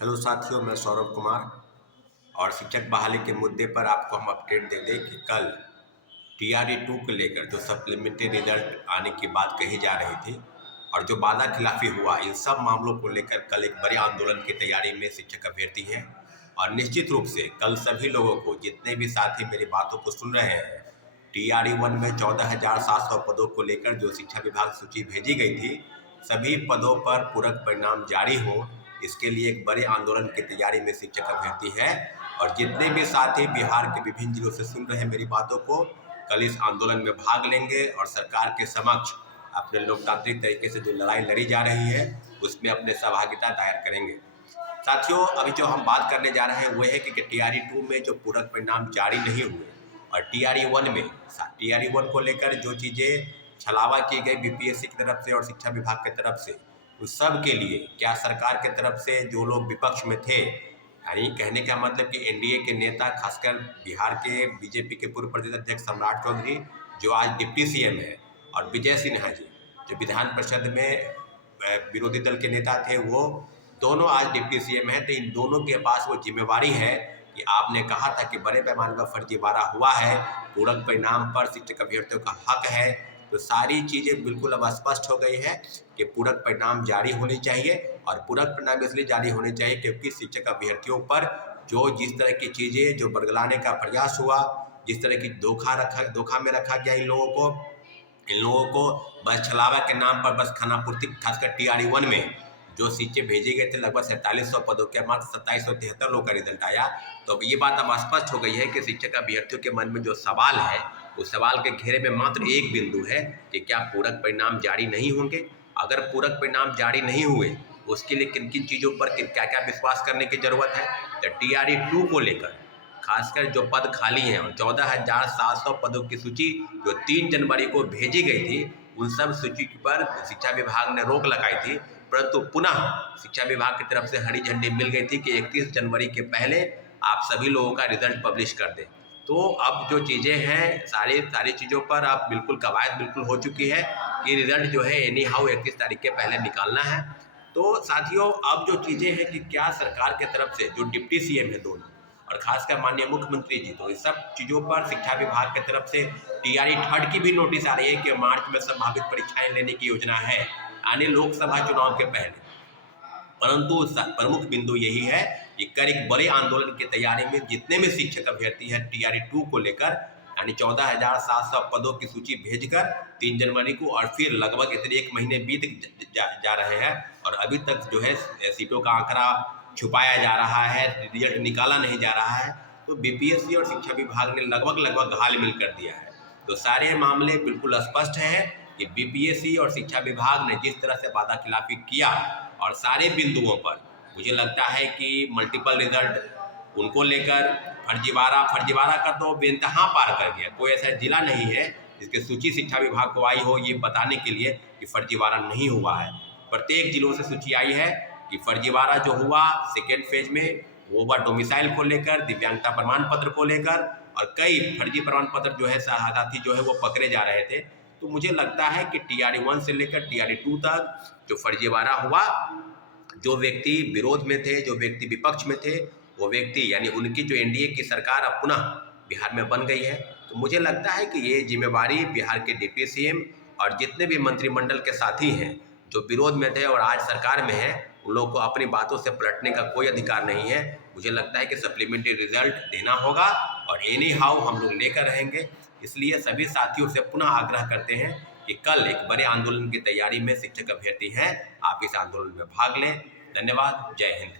Hello साथियों, मैं सौरभ कुमार और शिक्षक बहाली के मुद्दे पर आपको हम अपडेट दे दें कि कल टीआरई 2 को लेकर जो सप्लीमेंट्री रिजल्ट आने की बात कही जा रही थी और जो वादा खिलाफी हुआ, इन सब मामलों को लेकर कल एक बड़े आंदोलन की तैयारी में शिक्षक अभ्यर्थी हैं। और निश्चित रूप से कल सभी लोगों को, जितने भी साथी मेरी बातों को सुन रहे हैं, टीआरई 1 में 14,700 पदों को लेकर जो शिक्षा विभाग सूची भेजी गई थी, सभी पदों पर पूरक परिणाम जारी हो, इसके लिए एक बड़े आंदोलन की तैयारी में शिक्षक अभ्यर्थी है। और जितने भी साथी बिहार के विभिन्न जिलों से सुन रहे हैं मेरी बातों को, कल इस आंदोलन में भाग लेंगे और सरकार के समक्ष अपने लोकतांत्रिक तरीके से जो लड़ाई लड़ी जा रही है उसमें अपने सहभागिता दायर करेंगे। साथियों, अभी जो हम बात करने जा रहे हैं वो है कि टीआरई 2 में जो पूरक परिणाम जारी नहीं हुए और टीआरई 1 में, टीआरई 1 को लेकर जो चीज़ें छलावा की गई बीपीएससी की तरफ से और शिक्षा विभाग की तरफ से, उस सब के लिए क्या सरकार की तरफ से जो लोग विपक्ष में थे, यानी कहने का मतलब कि एनडीए के नेता, खासकर बिहार के बीजेपी के पूर्व प्रदेश अध्यक्ष सम्राट चौधरी जो आज डिप्टी सीएम है, और विजय सिन्हा जी जो विधान परिषद में विरोधी दल के नेता थे, वो दोनों आज डिप्टी सीएम हैं। तो इन दोनों के पास वो जिम्मेवारी है कि आपने कहा था कि बड़े पैमाने पर फर्जीवाड़ा हुआ है, पूरक परिणाम पर शिक्षक अभ्यर्थियों का हक है। तो सारी चीज़ें बिल्कुल अब स्पष्ट हो गई है कि पूरक परिणाम जारी होने चाहिए। और पूरक परिणाम इसलिए जारी होने चाहिए क्योंकि शिक्षक अभ्यर्थियों पर जो जिस तरह की चीज़ें जो बरगलाने का प्रयास हुआ, जिस तरह की धोखा में रखा गया इन लोगों को बस छलावा के नाम पर बस खानापूर्ति, खासकर टीआरई 1 में जो सीटें भेजे गए थे, लगभग 4700 पदों के मात्र 2773 लोगों का रिजल्ट आया। तो अब ये बात अब स्पष्ट हो गई है कि शिक्षक अभ्यर्थियों के मन में जो सवाल है, उस सवाल के घेरे में मात्र एक बिंदु है कि क्या पूरक परिणाम जारी नहीं होंगे। अगर पूरक परिणाम जारी नहीं हुए, उसके लिए किन किन चीज़ों पर क्या क्या विश्वास करने की जरूरत है। तो टीआरई 2 को लेकर खासकर जो पद खाली हैं और 14,700 पदों की सूची जो 3 जनवरी को भेजी गई थी, उन सब सूची पर शिक्षा विभाग ने रोक लगाई थी। परंतु पुनः शिक्षा विभाग की तरफ से हरी झंडी मिल गई थी कि 31 जनवरी के पहले आप सभी लोगों का रिजल्ट पब्लिश कर दें। तो अब जो चीज़ें हैं, सारी चीज़ों पर अब बिल्कुल कवायद बिल्कुल हो चुकी है कि रिजल्ट जो है एनी हाउ 31 तारीख के पहले निकालना है। तो साथियों, अब जो चीज़ें हैं कि क्या सरकार के तरफ से जो डिप्टी सीएम है दोनों, और खासकर माननीय मुख्यमंत्री जी, तो इस सब चीज़ों पर शिक्षा विभाग की तरफ से टीआरई 3 की भी नोटिस आ रही है कि मार्च में संभावित परीक्षाएं लेने की योजना है आने लोकसभा चुनाव के पहले। परंतु प्रमुख बिंदु यही है कि कर एक बड़े आंदोलन की तैयारी में जितने भी शिक्षक अभ्यर्थी हैं टीआरई 2 को लेकर, यानी 14,700 पदों की सूची भेजकर 3 जनवरी को, और फिर लगभग इतने 1 महीने बीत जा रहे हैं और अभी तक जो है सीटों का आंकड़ा छुपाया जा रहा है, रिजल्ट निकाला नहीं जा रहा है। तो बीपीएससी और शिक्षा विभाग ने लगभग घाल-मिल कर दिया है। तो सारे मामले बिल्कुल स्पष्ट हैं कि बीपीएससी और शिक्षा विभाग ने जिस तरह से वादा खिलाफी किया और सारे बिंदुओं पर मुझे लगता है कि मल्टीपल रिजल्ट उनको लेकर फर्जीवाड़ा का तो बेइंतहा पार कर गया। कोई ऐसा जिला नहीं है जिसकी सूची शिक्षा विभाग को आई हो ये बताने के लिए कि फर्जीवाड़ा नहीं हुआ है। प्रत्येक जिलों से सूची आई है कि फर्जीवाड़ा जो हुआ सेकेंड फेज में, वो हुआ डोमिसाइल को लेकर, दिव्यांगता प्रमाण पत्र को लेकर, और कई फर्जी प्रमाण पत्र जो है साथी जो है वो पकड़े जा रहे थे। तो मुझे लगता है कि टीआरई 1 से लेकर टीआरई 2 तक जो फर्जीवाड़ा हुआ, जो व्यक्ति विरोध में थे, जो व्यक्ति विपक्ष में थे, वो व्यक्ति यानी उनकी जो एनडीए की सरकार अब पुनः बिहार में बन गई है। तो मुझे लगता है कि ये जिम्मेवारी बिहार के डिप्टी सीएम और जितने भी मंत्रिमंडल के साथी हैं जो विरोध में थे और आज सरकार में है, उन लोगों को अपनी बातों से पलटने का कोई अधिकार नहीं है। मुझे लगता है कि सप्लीमेंट्री रिजल्ट देना होगा और एनी हाउ हम लोग लेकर रहेंगे। इसलिए सभी साथियों से पुनः आग्रह करते हैं कि कल एक बड़े आंदोलन की तैयारी में शिक्षक अभ्यर्थी हैं, आप इस आंदोलन में भाग लें। धन्यवाद। जय हिंद।